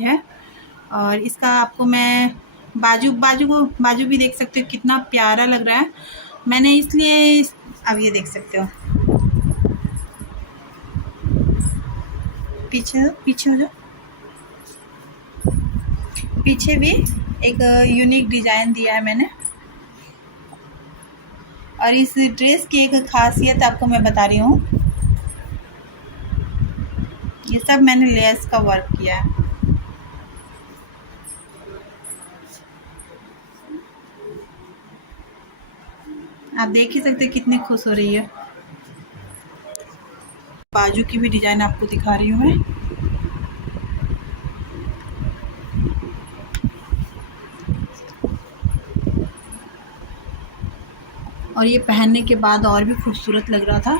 है। और इसका आपको मैं बाजू भी देख सकते हो, कितना प्यारा लग रहा है। मैंने इसलिए अब ये देख सकते हो, पीछे हो जाओ, पीछे भी एक यूनिक डिज़ाइन दिया है मैंने। और इस ड्रेस की एक खासियत आपको मैं बता रही हूँ, ये सब मैंने लेस का वर्क किया है। आप देख ही सकते हैं कितनी खुश हो रही है। बाजू की भी डिज़ाइन आपको दिखा रही हूँ मैं। और ये पहनने के बाद और भी खूबसूरत लग रहा था।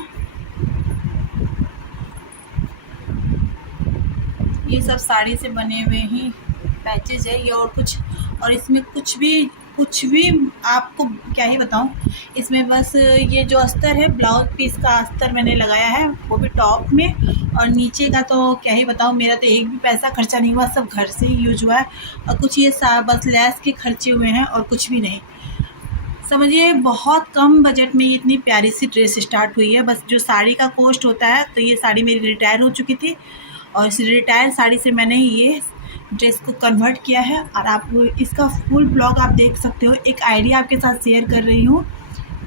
ये सब साड़ी से बने हुए ही पैचेज है ये, और इसमें कुछ भी आपको क्या ही बताऊं। इसमें बस ये जो अस्तर है, ब्लाउज पीस का अस्तर मैंने लगाया है, वो भी टॉप में। और नीचे का तो क्या ही बताऊं, मेरा तो एक भी पैसा खर्चा नहीं हुआ, सब घर से ही यूज हुआ है। और कुछ ये बस लेस के खर्चे हुए हैं और कुछ भी नहीं। समझिए बहुत कम बजट में ये इतनी प्यारी सी ड्रेस स्टार्ट हुई है। बस जो साड़ी का कॉस्ट होता है, तो ये साड़ी मेरी रिटायर हो चुकी थी और इस रिटायर साड़ी से मैंने ये ड्रेस को कन्वर्ट किया है। और आप इसका फुल ब्लॉग आप देख सकते हो, एक आइडिया आपके साथ शेयर कर रही हूँ।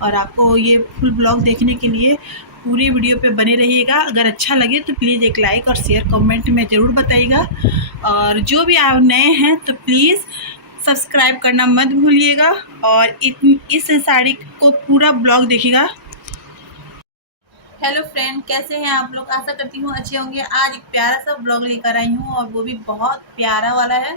और आपको ये फुल ब्लॉग देखने के लिए पूरी वीडियो पे बने रहिएगा। अगर अच्छा लगे तो प्लीज़ एक लाइक और शेयर कमेंट में ज़रूर बताइएगा। और जो भी आप नए हैं तो प्लीज़ सब्सक्राइब करना मत भूलिएगा और इस साड़ी को पूरा ब्लॉग देखिएगा। हेलो फ्रेंड, कैसे हैं आप लोग? आशा करती हूँ अच्छे होंगे। आज एक प्यारा सा ब्लॉग लेकर आई हूँ और वो भी बहुत प्यारा वाला है।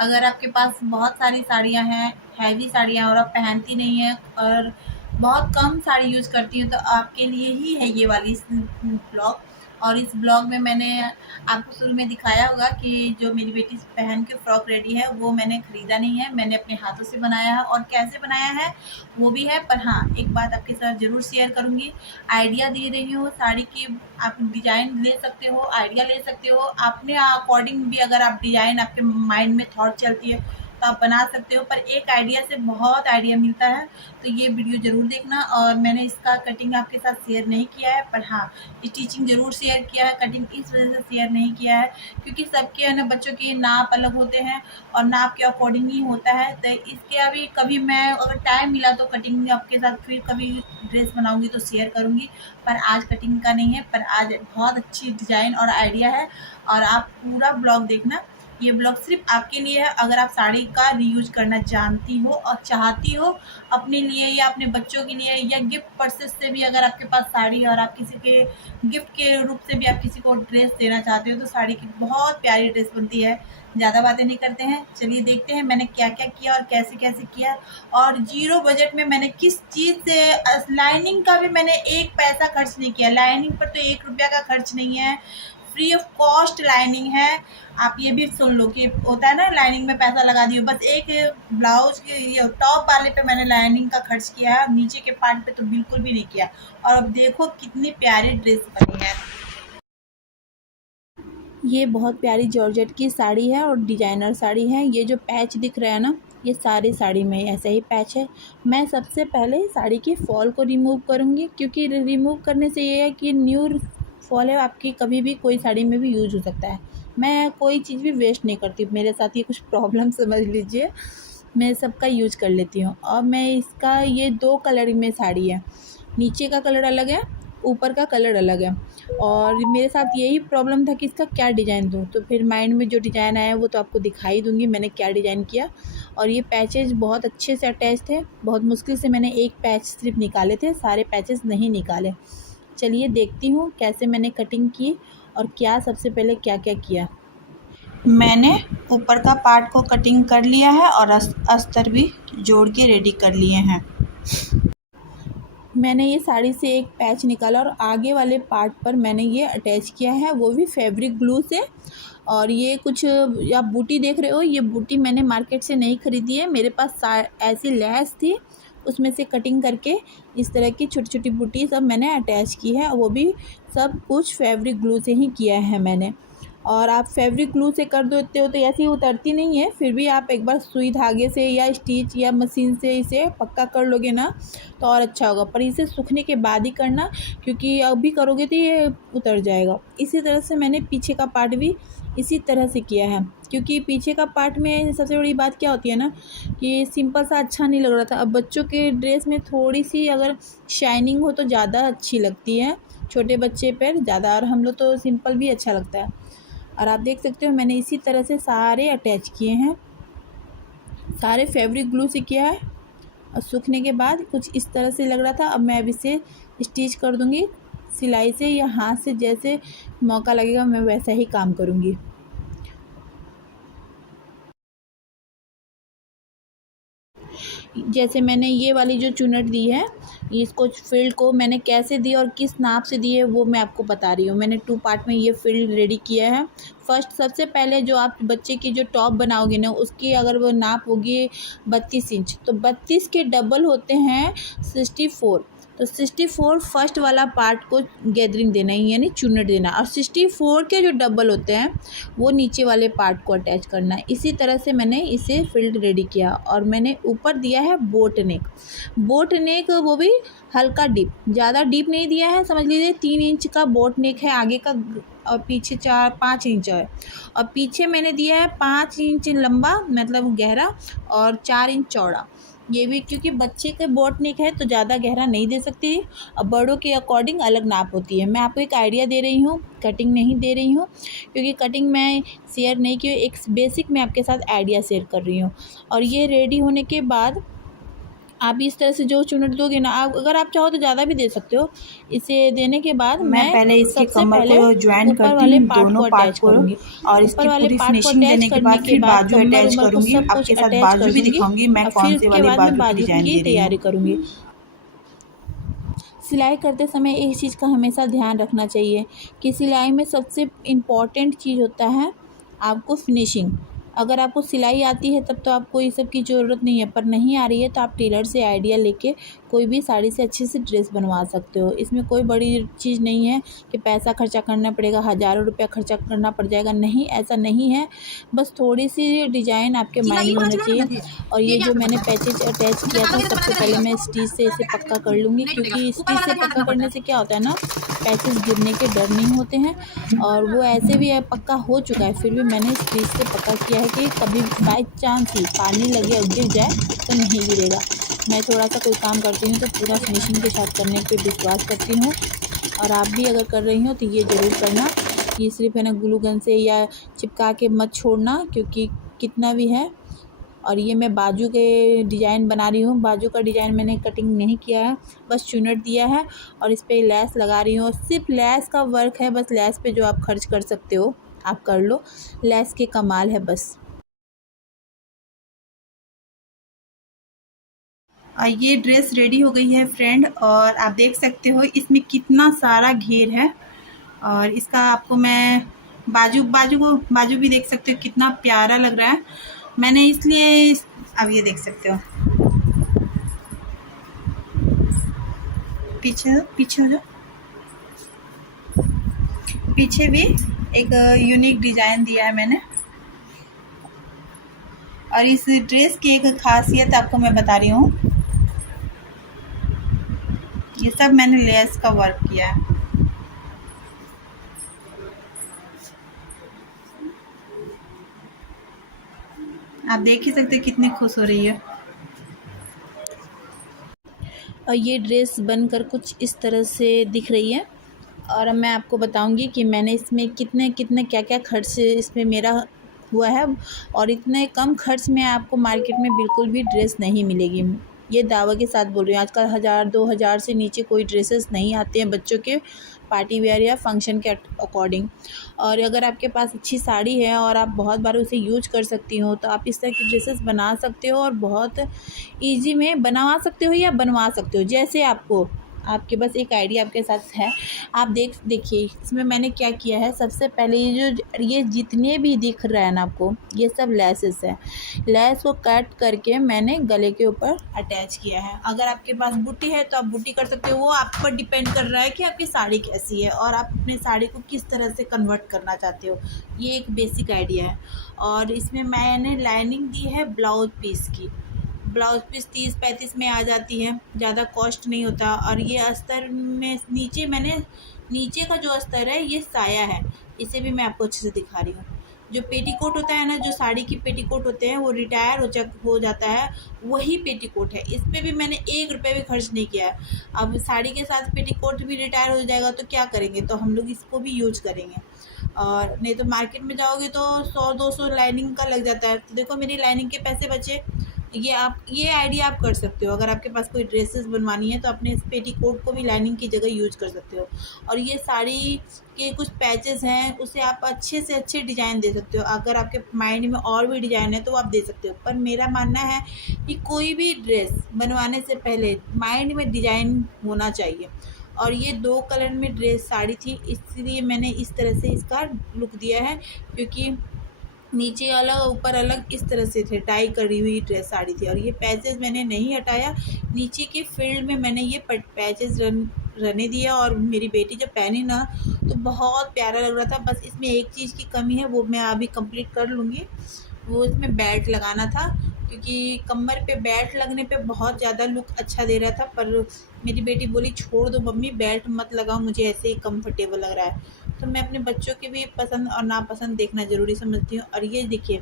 अगर आपके पास बहुत सारी साड़ियाँ हैं, हैवी साड़ियाँ, और आप पहनती नहीं हैं और बहुत कम साड़ी यूज़ करती हूँ, तो आपके लिए ही है ये वाली ब्लॉग। और इस ब्लॉग में मैंने आपको शुरू में दिखाया होगा कि जो मेरी बेटी पहन के फ्रॉक रेडी है, वो मैंने ख़रीदा नहीं है, मैंने अपने हाथों से बनाया है। और कैसे बनाया है वो भी है। पर हाँ, एक बात आपके साथ ज़रूर शेयर करूँगी, आइडिया दे रही हूँ साड़ी की। आप डिज़ाइन ले सकते हो, आइडिया ले सकते हो, अपने अकॉर्डिंग भी अगर आप डिज़ाइन आपके माइंड में थॉट चलती है तो आप बना सकते हो। पर एक आइडिया से बहुत आइडिया मिलता है, तो ये वीडियो ज़रूर देखना। और मैंने इसका कटिंग आपके साथ शेयर नहीं किया है, पर हाँ स्टिचिंग ज़रूर शेयर किया है। कटिंग इस वजह से शेयर नहीं किया है क्योंकि सबके है ना, बच्चों के नाप अलग होते हैं और नाप के अकॉर्डिंग ही होता है। तो इसके अभी कभी मैं अगर टाइम मिला तो कटिंग आपके साथ फिर कभी ड्रेस बनाऊंगी तो शेयर करूंगी। पर आज कटिंग का नहीं है, पर आज बहुत अच्छी डिज़ाइन और आइडिया है। और आप पूरा ब्लॉग देखना, ये ब्लॉग सिर्फ आपके लिए है। अगर आप साड़ी का रीयूज करना जानती हो और चाहती हो अपने लिए या अपने बच्चों के लिए, या गिफ्ट पर्सेस से भी अगर आपके पास साड़ी है और आप किसी के गिफ्ट के रूप से भी आप किसी को ड्रेस देना चाहते हो, तो साड़ी की बहुत प्यारी ड्रेस बनती है। ज़्यादा बातें नहीं करते हैं, चलिए देखते हैं मैंने क्या क्या किया और कैसे कैसे किया। और जीरो बजट में मैंने किस चीज़ से, लाइनिंग का भी मैंने एक पैसा खर्च नहीं किया। लाइनिंग पर तो 1 रुपया का खर्च नहीं है, फ्री ऑफ कॉस्ट लाइनिंग है। आप ये भी सुन लो कि होता है ना, लाइनिंग में पैसा लगा दियो। बस एक ब्लाउज के ये टॉप वाले पे मैंने लाइनिंग का खर्च किया है, नीचे के पार्ट पे तो बिल्कुल भी नहीं किया। और अब देखो कितनी प्यारी ड्रेस बनी है। ये बहुत प्यारी जॉर्जेट की साड़ी है और डिजाइनर साड़ी है। ये जो पैच दिख रहा है ना, ये सारी साड़ी में ऐसा ही पैच है। मैं सबसे पहले साड़ी की फॉल को रिमूव करूँगी, क्योंकि रिमूव करने से ये है कि न्यू फॉल है आपकी, कभी भी कोई साड़ी में भी यूज हो सकता है। मैं कोई चीज़ भी वेस्ट नहीं करती, मेरे साथ ये कुछ प्रॉब्लम समझ लीजिए, मैं सबका यूज कर लेती हूँ। और मैं इसका, ये 2 कलर में साड़ी है, नीचे का कलर अलग है, ऊपर का कलर अलग है। और मेरे साथ यही प्रॉब्लम था कि इसका क्या डिज़ाइन दूँ, तो फिर माइंड में जो डिज़ाइन आया वो तो आपको दिखाई दूँगी मैंने क्या डिज़ाइन किया। और ये पैचेज बहुत अच्छे से अटैच थे, बहुत मुश्किल से मैंने एक पैच सिर्फ निकाले थे, सारे पैचेस नहीं निकाले। चलिए देखती हूँ कैसे मैंने कटिंग की और क्या सबसे पहले क्या क्या किया। मैंने ऊपर का पार्ट को कटिंग कर लिया है और अस्तर भी जोड़ के रेडी कर लिए हैं। मैंने ये साड़ी से एक पैच निकाला और आगे वाले पार्ट पर मैंने ये अटैच किया है, वो भी फैब्रिक ग्लू से। और ये कुछ आप बूटी देख रहे हो, ये बूटी मैंने मार्केट से नहीं ख़रीदी है, मेरे पास ऐसी लैस थी, उसमें से कटिंग करके इस तरह की छोटी छोटी बूटी सब मैंने अटैच की है। वो भी सब कुछ फैब्रिक ग्लू से ही किया है मैंने। और आप फैब्रिक ग्लू से कर देते हो तो ऐसी उतरती नहीं है, फिर भी आप एक बार सुई धागे से या स्टिच या मशीन से इसे पक्का कर लोगे ना तो और अच्छा होगा। पर इसे सूखने के बाद ही करना, क्योंकि अभी करोगे तो ये उतर जाएगा। इसी तरह से मैंने पीछे का पार्ट भी इसी तरह से किया है, क्योंकि पीछे का पार्ट में सबसे बड़ी बात क्या होती है ना कि सिंपल सा अच्छा नहीं लग रहा था। अब बच्चों के ड्रेस में थोड़ी सी अगर शाइनिंग हो तो ज़्यादा अच्छी लगती है, छोटे बच्चे पर ज़्यादा, और हम लोग तो सिंपल भी अच्छा लगता है। और आप देख सकते हो मैंने इसी तरह से सारे अटैच किए हैं, सारे फैब्रिक ग्लू से किया है। और सूखने के बाद कुछ इस तरह से लग रहा था। अब मैं अब इसे स्टिच कर दूँगी सिलाई से या हाथ से, जैसे मौका लगेगा मैं वैसा ही काम करूँगी। जैसे मैंने ये वाली जो चुनट दी है, इसको फ़िल्ड को मैंने कैसे दी और किस नाप से दी है वो मैं आपको बता रही हूँ। मैंने 2 पार्ट में ये फ़िल्ड रेडी किया है। फर्स्ट सबसे पहले जो आप बच्चे की जो टॉप बनाओगे ना, उसकी अगर वो नाप होगी 32 इंच, तो 32 के डबल होते हैं 64। तो 64 फर्स्ट वाला पार्ट को गैदरिंग देना है, यानी चुनट देना, और 64 के जो डबल होते हैं वो नीचे वाले पार्ट को अटैच करना है। इसी तरह से मैंने इसे फ़िल्ड रेडी किया। और मैंने ऊपर दिया है बोट नेक। बोट नेक वो भी हल्का डीप, ज़्यादा डीप नहीं दिया है, समझ लीजिए 3 इंच का बोट नेक है आगे का, और पीछे 4-5 इंच है। और पीछे मैंने दिया है 5 इंच लंबा, मतलब गहरा, और 4 इंच चौड़ा। ये भी क्योंकि बच्चे के बोट नेक है तो ज़्यादा गहरा नहीं दे सकती, और बड़ों के अकॉर्डिंग अलग नाप होती है। मैं आपको एक आइडिया दे रही हूँ, कटिंग नहीं दे रही हूँ, क्योंकि कटिंग मैं शेयर नहीं की, एक बेसिक मैं आपके साथ आइडिया शेयर कर रही हूँ। और ये रेडी होने के बाद आप इस तरह से जो चुनट दोगे ना, आप अगर आप चाहो तो ज़्यादा भी दे सकते हो। इसे देने के बाद मैं पहले इसके सबसे कमर पहले को ज्वाइन ऊपर करती वाले हूँ, पार्ट को दोनों पार्ट अटैच को, करूँगी। और ऊपर इसकी वाले पूरी पार्ट को फिनिशिंग अटैच देने के करने बाद के फिर बाद बाजू कमर अटैच उमर को करूँगी। सब कुछ आपके साथ अटैच कर बाजू भी दूँगी, दिखाऊंगी मैं और कौन फिर से उसके वाले बाद मैं बाजू की बाजू डिज़ाइन की दे रही हूँ। तैयारी करूँगी। सिलाई करते समय एक चीज़ का हमेशा ध्यान रखना चाहिए कि सिलाई में सबसे इम्पॉर्टेंट चीज़ होता है आपको फिनिशिंग। अगर आपको सिलाई आती है तब तो आपको ये सब की ज़रूरत नहीं है, पर नहीं आ रही है तो आप टेलर से आइडिया लेके कोई भी साड़ी से अच्छे से ड्रेस बनवा सकते हो। इसमें कोई बड़ी चीज़ नहीं है कि पैसा खर्चा करना पड़ेगा, हज़ारों रुपया खर्चा करना पड़ जाएगा, नहीं, ऐसा नहीं है। बस थोड़ी सी डिज़ाइन आपके माइंड में होना चाहिए। और ये जो मैंने पैचेज अटैच किया था, सबसे पहले मैं स्टिच से इसे पक्का कर लूँगी, क्योंकि स्टिच से पक्का करने से क्या होता है ना, पैचेज गिरने के डर नहीं होते हैं। और वो ऐसे भी पक्का हो चुका है, फिर भी मैंने स्टिच से पक्का किया है कि कभी बाई चांस ही पानी लगे और गिर जाए तो नहीं गिरेगा। मैं थोड़ा सा कोई काम करती हूँ तो पूरा फिनिशिंग के साथ करने पे विश्वास करती हूँ, और आप भी अगर कर रही हो तो ये ज़रूर करना कि सिर्फ है ना ग्लू गन से या चिपका के मत छोड़ना, क्योंकि कितना भी है। और ये मैं बाजू के डिज़ाइन बना रही हूँ। बाजू का डिज़ाइन मैंने कटिंग नहीं किया है, बस चुनट दिया है और इस पर लैस लगा रही हूँ। सिर्फ लैस का वर्क है, बस लैस पे जो आप खर्च कर सकते हो आप कर लो, लैस के कमाल है बस। ये ड्रेस रेडी हो गई है फ्रेंड, और आप देख सकते हो इसमें कितना सारा घेर है। और इसका आपको मैं बाजू भी देख सकते हो कितना प्यारा लग रहा है। मैंने इसलिए अब ये देख सकते हो, पीछे पीछे हो जाओ, पीछे भी एक यूनिक डिज़ाइन दिया है मैंने। और इस ड्रेस की एक खासियत आपको मैं बता रही हूँ, ये सब मैंने लेस का वर्क किया है। आप देख ही सकते कितनी खुश हो रही है। और ये ड्रेस बनकर कुछ इस तरह से दिख रही है। और अब मैं आपको बताऊंगी कि मैंने इसमें कितने कितने क्या क्या खर्च इसमें मेरा हुआ है। और इतने कम खर्च में आपको मार्केट में बिल्कुल भी ड्रेस नहीं मिलेगी, ये दावा के साथ बोल रही हूँ। आजकल 1000-2000 से नीचे कोई ड्रेसेस नहीं आते हैं बच्चों के पार्टी वेयर या फंक्शन के अकॉर्डिंग। और अगर आपके पास अच्छी साड़ी है और आप बहुत बार उसे यूज कर सकती हो तो आप इस तरह की ड्रेसेस बना सकते हो, और बहुत ईजी में बनवा सकते हो या बनवा सकते हो, जैसे आपको आपके बस एक आइडिया आपके साथ है। आप देखिए इसमें मैंने क्या किया है। सबसे पहले ये जितने भी दिख रहा है ना आपको, ये सब लेसेस है। लेस को कट करके मैंने गले के ऊपर अटैच किया है। अगर आपके पास बूटी है तो आप बूटी कर सकते हो, वो आप पर डिपेंड कर रहा है कि आपकी साड़ी कैसी है और आप अपने साड़ी को किस तरह से कन्वर्ट करना चाहते हो। ये एक बेसिक आइडिया है। और इसमें मैंने लाइनिंग दी है ब्लाउज पीस की। ब्लाउज पीस 30-35 में आ जाती है, ज़्यादा कॉस्ट नहीं होता। और ये अस्तर में नीचे का जो अस्तर है ये साया है। इसे भी मैं आपको अच्छे से दिखा रही हूँ। जो पेटीकोट होता है ना, जो साड़ी की पेटीकोट होते हैं वो रिटायर हो जाता है, वही पेटीकोट है। इस पर भी मैंने 1 रुपये भी खर्च नहीं किया है। अब साड़ी के साथ पेटीकोट भी रिटायर हो जाएगा तो क्या करेंगे, तो हम लोग इसको भी यूज करेंगे। और नहीं तो मार्केट में जाओगे तो 100-200 लाइनिंग का लग जाता है। तो देखो मेरी लाइनिंग के पैसे बचे। ये आइडिया आप कर सकते हो। अगर आपके पास कोई ड्रेसेस बनवानी है तो अपने इस पेटीकोट को भी लाइनिंग की जगह यूज कर सकते हो। और ये साड़ी के कुछ पैचेस हैं, उसे आप अच्छे से अच्छे डिज़ाइन दे सकते हो। अगर आपके माइंड में और भी डिज़ाइन है तो आप दे सकते हो। पर मेरा मानना है कि कोई भी ड्रेस बनवाने से पहले माइंड में डिज़ाइन होना चाहिए। और ये 2 कलर में ड्रेस साड़ी थी, इसलिए मैंने इस तरह से इसका लुक दिया है। क्योंकि नीचे अलग ऊपर अलग इस तरह से थे, टाई करी हुई ड्रेस साड़ी थी। और ये पैचेस मैंने नहीं हटाया, नीचे के फील्ड में मैंने ये पैचेस रहने दिया। और मेरी बेटी जब पहनी ना तो बहुत प्यारा लग रहा था। बस इसमें एक चीज़ की कमी है, वो मैं अभी कंप्लीट कर लूँगी। वो इसमें बेल्ट लगाना था, क्योंकि कमर पे बेल्ट लगने पे बहुत ज़्यादा लुक अच्छा दे रहा था। पर मेरी बेटी बोली छोड़ दो मम्मी, बेल्ट मत लगाओ, मुझे ऐसे ही कंफर्टेबल लग रहा है। तो मैं अपने बच्चों के भी पसंद और नापसंद देखना ज़रूरी समझती हूँ। और ये देखिए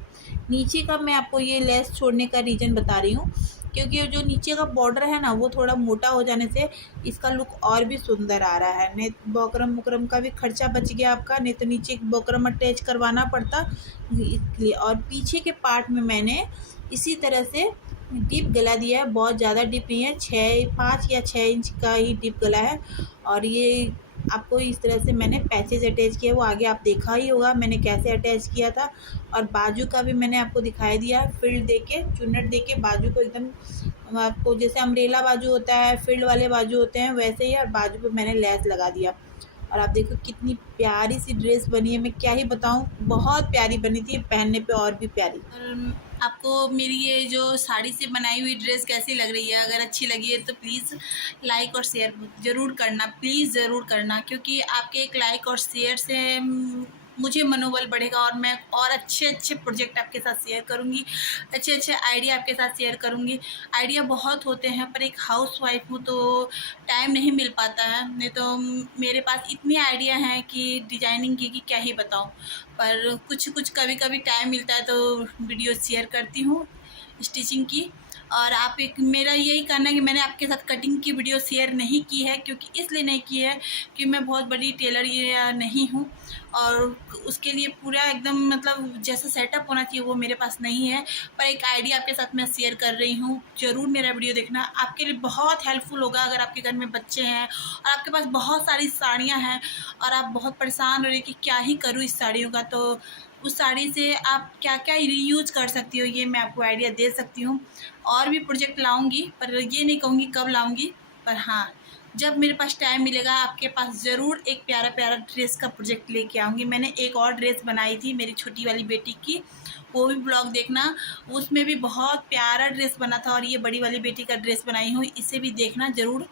नीचे का मैं आपको ये लेस छोड़ने का रीज़न बता रही हूँ, क्योंकि जो नीचे का बॉर्डर है ना वो थोड़ा मोटा हो जाने से इसका लुक और भी सुंदर आ रहा है। नहीं बॉक्रम वुक्रम का भी खर्चा बच गया आपका, नहीं तो नीचे बॉक्रम अटैच करवाना पड़ता इसलिए। और पीछे के पार्ट में मैंने इसी तरह से डीप गला दिया है। बहुत ज़्यादा डीप नहीं है, 5 या 6 इंच का ही डीप गला है। और ये आपको इस तरह से मैंने पैचेज अटैच किया, वो आगे आप देखा ही होगा मैंने कैसे अटैच किया था। और बाजू का भी मैंने आपको दिखाई दिया, फील्ड देके चुन्नट देके बाजू को एकदम आपको जैसे अम्ब्रेला बाजू होता है, फील्ड वाले बाजू होते हैं वैसे ही। और बाजू पे मैंने लेस लगा दिया। और आप देखो कितनी प्यारी सी ड्रेस बनी है, मैं क्या ही बताऊँ, बहुत प्यारी बनी थी, पहनने पे और भी प्यारी। और आपको मेरी ये जो साड़ी से बनाई हुई ड्रेस कैसी लग रही है? अगर अच्छी लगी है तो प्लीज़ लाइक और शेयर ज़रूर करना, प्लीज़ ज़रूर करना। क्योंकि आपके एक लाइक और शेयर से मुझे मनोबल बढ़ेगा और मैं और अच्छे प्रोजेक्ट आपके साथ शेयर करूँगी, अच्छे आइडिया आपके साथ शेयर करूँगी। आइडिया बहुत होते हैं पर एक हाउसवाइफ हूँ तो टाइम नहीं मिल पाता है। नहीं तो मेरे पास इतनी आइडिया हैं कि डिज़ाइनिंग की क्या ही बताऊँ। पर कुछ कभी टाइम मिलता है तो वीडियो शेयर करती हूँ स्टिचिंग की। और आप एक मेरा यही कहना है कि मैंने आपके साथ कटिंग की वीडियो शेयर नहीं की है, क्योंकि इसलिए नहीं की है कि मैं बहुत बड़ी टेलर या नहीं हूँ और उसके लिए पूरा एकदम मतलब जैसा सेटअप होना चाहिए वो मेरे पास नहीं है। पर एक आइडिया आपके साथ मैं शेयर कर रही हूँ, ज़रूर मेरा वीडियो देखना, आपके लिए बहुत हेल्पफुल होगा। अगर आपके घर में बच्चे हैं और आपके पास बहुत सारी साड़ियाँ हैं और आप बहुत परेशान हो रही कि क्या ही करूँ इस साड़ियों का, तो उस साड़ी से आप क्या क्या रीयूज कर सकती हो ये मैं आपको आइडिया दे सकती हूँ। और भी प्रोजेक्ट लाऊंगी, पर ये नहीं कहूँगी कब लाऊंगी, पर हाँ जब मेरे पास टाइम मिलेगा आपके पास ज़रूर एक प्यारा ड्रेस का प्रोजेक्ट लेके आऊँगी। मैंने एक और ड्रेस बनाई थी मेरी छोटी वाली बेटी की, वो भी ब्लॉग देखना, उसमें भी बहुत प्यारा ड्रेस बना था। और ये बड़ी वाली बेटी का ड्रेस बनाई हूँ, इसे भी देखना ज़रूर।